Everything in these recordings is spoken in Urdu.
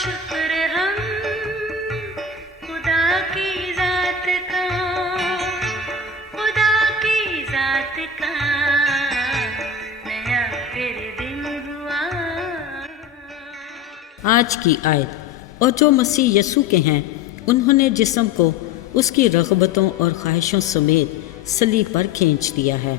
شکر ہم خدا کی ذات کا، خدا کی ذات کا نیا پھر دن ہوا۔ آج کی آیت، اور جو مسیح یسوع کے ہیں انہوں نے جسم کو اس کی رغبتوں اور خواہشوں سمیت صلیب پر کھینچ دیا ہے۔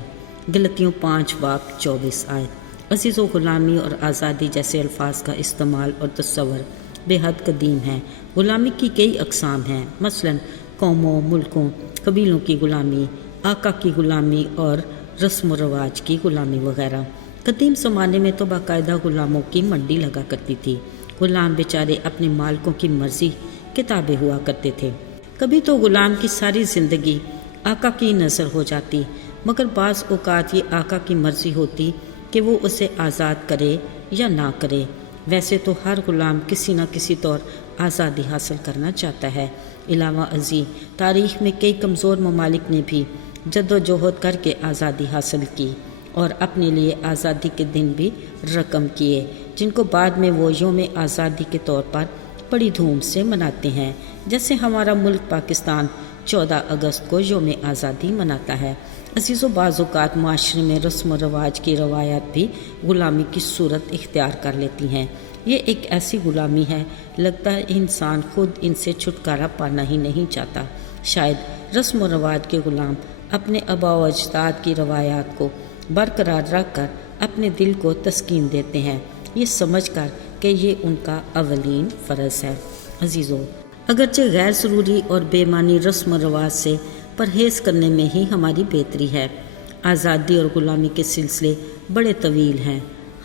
غلطیوں 5:24 آیت۔ عزیزو، غلامی اور آزادی جیسے الفاظ کا استعمال اور تصور بے حد قدیم ہے۔ غلامی کی کئی اقسام ہیں، مثلا قوموں، ملکوں، قبیلوں کی غلامی، آقا کی غلامی اور رسم و رواج کی غلامی وغیرہ۔ قدیم زمانے میں تو باقاعدہ غلاموں کی منڈی لگا کرتی تھی۔ غلام بیچارے اپنے مالکوں کی مرضی کے تابع ہوا کرتے تھے۔ کبھی تو غلام کی ساری زندگی آقا کی نظر ہو جاتی، مگر بعض اوقات یہ آقا کی مرضی ہوتی کہ وہ اسے آزاد کرے یا نہ کرے۔ ویسے تو ہر غلام کسی نہ کسی طور آزادی حاصل کرنا چاہتا ہے۔ علاوہ ازیں تاریخ میں کئی کمزور ممالک نے بھی جد و جہد کر کے آزادی حاصل کی اور اپنے لیے آزادی کے دن بھی رقم کیے، جن کو بعد میں وہ یوم آزادی کے طور پر بڑی دھوم سے مناتے ہیں۔ جیسے ہمارا ملک پاکستان 14 اگست کو یوم آزادی مناتا ہے۔ عزیزو، بعض اوقات معاشرے میں رسم و رواج کی روایات بھی غلامی کی صورت اختیار کر لیتی ہیں۔ یہ ایک ایسی غلامی ہے، لگتا ہے انسان خود ان سے چھٹکارا پانا ہی نہیں چاہتا۔ شاید رسم و رواج کے غلام اپنے آباء و اجداد کی روایات کو برقرار رکھ کر اپنے دل کو تسکین دیتے ہیں، یہ سمجھ کر کہ یہ ان کا اولین فرض ہے۔ عزیزو، اگرچہ غیر ضروری اور بے معنی رسم و رواج سے پرہیز کرنے میں ہی ہماری بہتری ہے۔ آزادی اور غلامی کے سلسلے بڑے طویل ہیں۔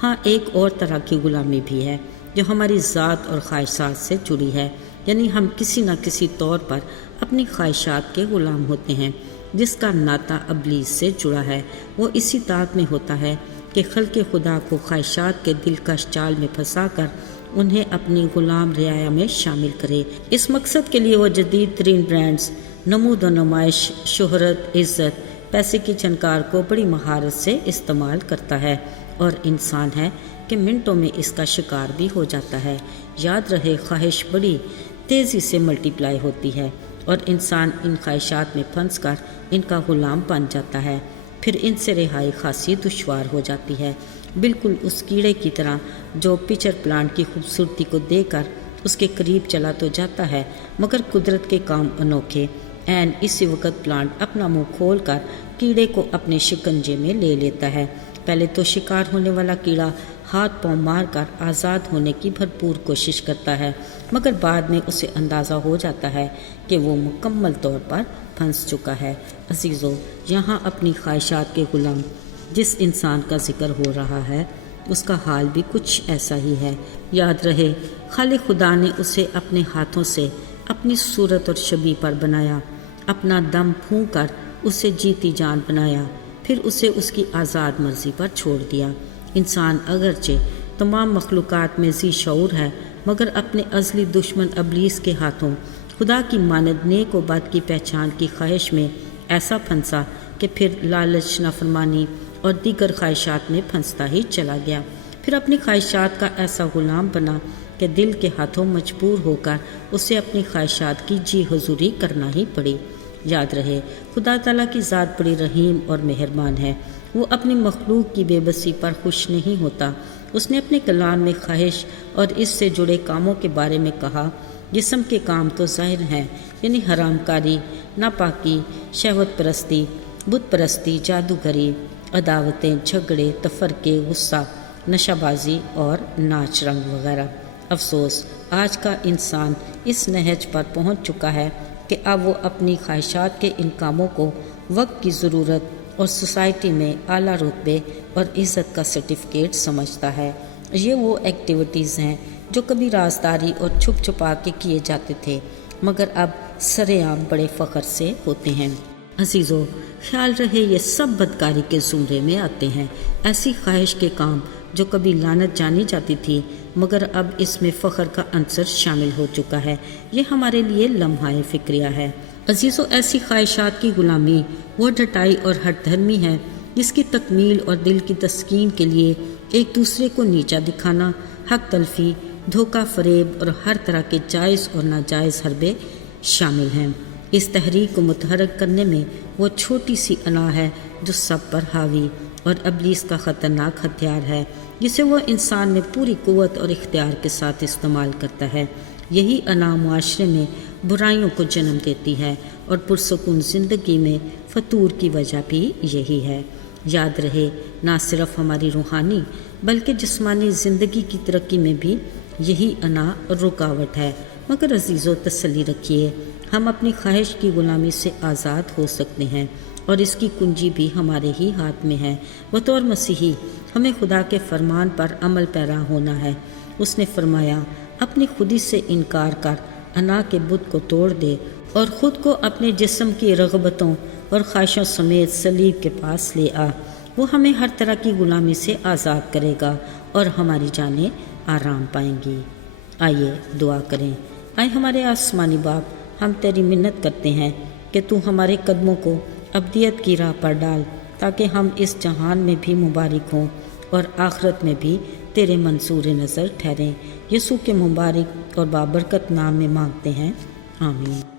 ہاں، ایک اور طرح کی غلامی بھی ہے جو ہماری ذات اور خواہشات سے جڑی ہے، یعنی ہم کسی نہ کسی طور پر اپنی خواہشات کے غلام ہوتے ہیں۔ جس کا ناطہ ابلیس سے جڑا ہے، وہ اسی طاق میں ہوتا ہے کہ خلق خدا کو خواہشات کے دلکش جال میں پھنسا کر انہیں اپنی غلام رعایا میں شامل کرے۔ اس مقصد کے لیے وہ جدید ترین برانڈز، نمود و نمائش، شہرت، عزت، پیسے کی جھنکار کو بڑی مہارت سے استعمال کرتا ہے، اور انسان ہے کہ منٹوں میں اس کا شکار بھی ہو جاتا ہے۔ یاد رہے، خواہش بڑی تیزی سے ملٹی پلائی ہوتی ہے اور انسان ان خواہشات میں پھنس کر ان کا غلام بن جاتا ہے۔ پھر ان سے رہائی خاصی دشوار ہو جاتی ہے، بالکل اس کیڑے کی طرح جو پچر پلانٹ کی خوبصورتی کو دیکھ کر اس کے قریب چلا تو جاتا ہے، مگر قدرت کے کام انوکھے۔ عین اسی وقت پلانٹ اپنا منہ کھول کر کیڑے کو اپنے شکنجے میں لے لیتا ہے۔ پہلے تو شکار ہونے والا کیڑا ہاتھ پاؤں مار کر آزاد ہونے کی بھرپور کوشش کرتا ہے، مگر بعد میں اسے اندازہ ہو جاتا ہے کہ وہ مکمل طور پر پھنس چکا ہے۔ عزیزو، یہاں اپنی خواہشات کے غلام جس انسان کا ذکر ہو رہا ہے، اس کا حال بھی کچھ ایسا ہی ہے۔ یاد رہے، خالق خدا نے اسے اپنے ہاتھوں سے اپنی صورت اور شبیہ پر بنایا، اپنا دم پھونک کر اسے جیتی جان بنایا، پھر اسے اس کی آزاد مرضی پر چھوڑ دیا۔ انسان اگرچہ تمام مخلوقات میں ذی شعور ہے، مگر اپنے ازلی دشمن ابلیس کے ہاتھوں خدا کی مانند نیک و بد کی پہچان کی خواہش میں ایسا پھنسا کہ پھر لالچ، نافرمانی اور دیگر خواہشات میں پھنستا ہی چلا گیا۔ پھر اپنی خواہشات کا ایسا غلام بنا کہ دل کے ہاتھوں مجبور ہو کر اسے اپنی خواہشات کی جی حضوری کرنا ہی پڑی۔ یاد رہے، خدا تعالیٰ کی ذات بڑی رحیم اور مہربان ہے۔ وہ اپنی مخلوق کی بے بسی پر خوش نہیں ہوتا۔ اس نے اپنے کلام میں خواہش اور اس سے جڑے کاموں کے بارے میں کہا، جسم کے کام تو ظاہر ہیں، یعنی حرام کاری، ناپاکی، شہوت پرستی، بت پرستی، جادوگری، عداوتیں، جھگڑے، تفرقے، غصہ، نشہ بازی اور ناچ رنگ وغیرہ۔ افسوس، آج کا انسان اس نہج پر پہنچ چکا ہے کہ اب وہ اپنی خواہشات کے ان کاموں کو وقت کی ضرورت اور سوسائٹی میں اعلیٰ رتبے اور عزت کا سرٹیفکیٹ سمجھتا ہے۔ یہ وہ ایکٹیویٹیز ہیں جو کبھی رازداری اور چھپ چھپا کے کیے جاتے تھے، مگر اب سر عام بڑے فخر سے ہوتے ہیں۔ عزیزو، خیال رہے، یہ سب بدکاری کے زمرے میں آتے ہیں۔ ایسی خواہش کے کام جو کبھی لعنت جانی جاتی تھی، مگر اب اس میں فخر کا عنصر شامل ہو چکا ہے، یہ ہمارے لیے لمحہ فکریہ ہے۔ عزیزو، ایسی خواہشات کی غلامی وہ ڈٹائی اور ہٹ دھرمی ہے جس کی تکمیل اور دل کی تسکین کے لیے ایک دوسرے کو نیچا دکھانا، حق تلفی، دھوکہ فریب اور ہر طرح کے جائز اور ناجائز حربے شامل ہیں۔ اس تحریک کو متحرک کرنے میں وہ چھوٹی سی انا ہے جو سب پر حاوی اور ابلیس کا خطرناک ہتھیار ہے، جسے وہ انسان میں پوری قوت اور اختیار کے ساتھ استعمال کرتا ہے۔ یہی انا معاشرے میں برائیوں کو جنم دیتی ہے اور پرسکون زندگی میں فتور کی وجہ بھی یہی ہے۔ یاد رہے، نہ صرف ہماری روحانی بلکہ جسمانی زندگی کی ترقی میں بھی یہی انا رکاوٹ ہے، مگر عزیزو تسلی رکھیے، ہم اپنی خواہش کی غلامی سے آزاد ہو سکتے ہیں اور اس کی کنجی بھی ہمارے ہی ہاتھ میں ہے۔ بطور مسیحی ہمیں خدا کے فرمان پر عمل پیرا ہونا ہے۔ اس نے فرمایا، اپنی خودی سے انکار کر، انا کے بت کو توڑ دے اور خود کو اپنے جسم کی رغبتوں اور خواہشوں سمیت صلیب کے پاس لے آ۔ وہ ہمیں ہر طرح کی غلامی سے آزاد کرے گا اور ہماری جانیں آرام پائیں گی۔ آئیے دعا کریں۔ آئے ہمارے آسمانی باپ، ہم تیری منت کرتے ہیں کہ تو ہمارے قدموں کو ابدیت کی راہ پر ڈال، تاکہ ہم اس جہان میں بھی مبارک ہوں اور آخرت میں بھی تیرے منصور نظر ٹھہریں۔ یسوع کے مبارک اور بابرکت نام میں مانگتے ہیں، آمین۔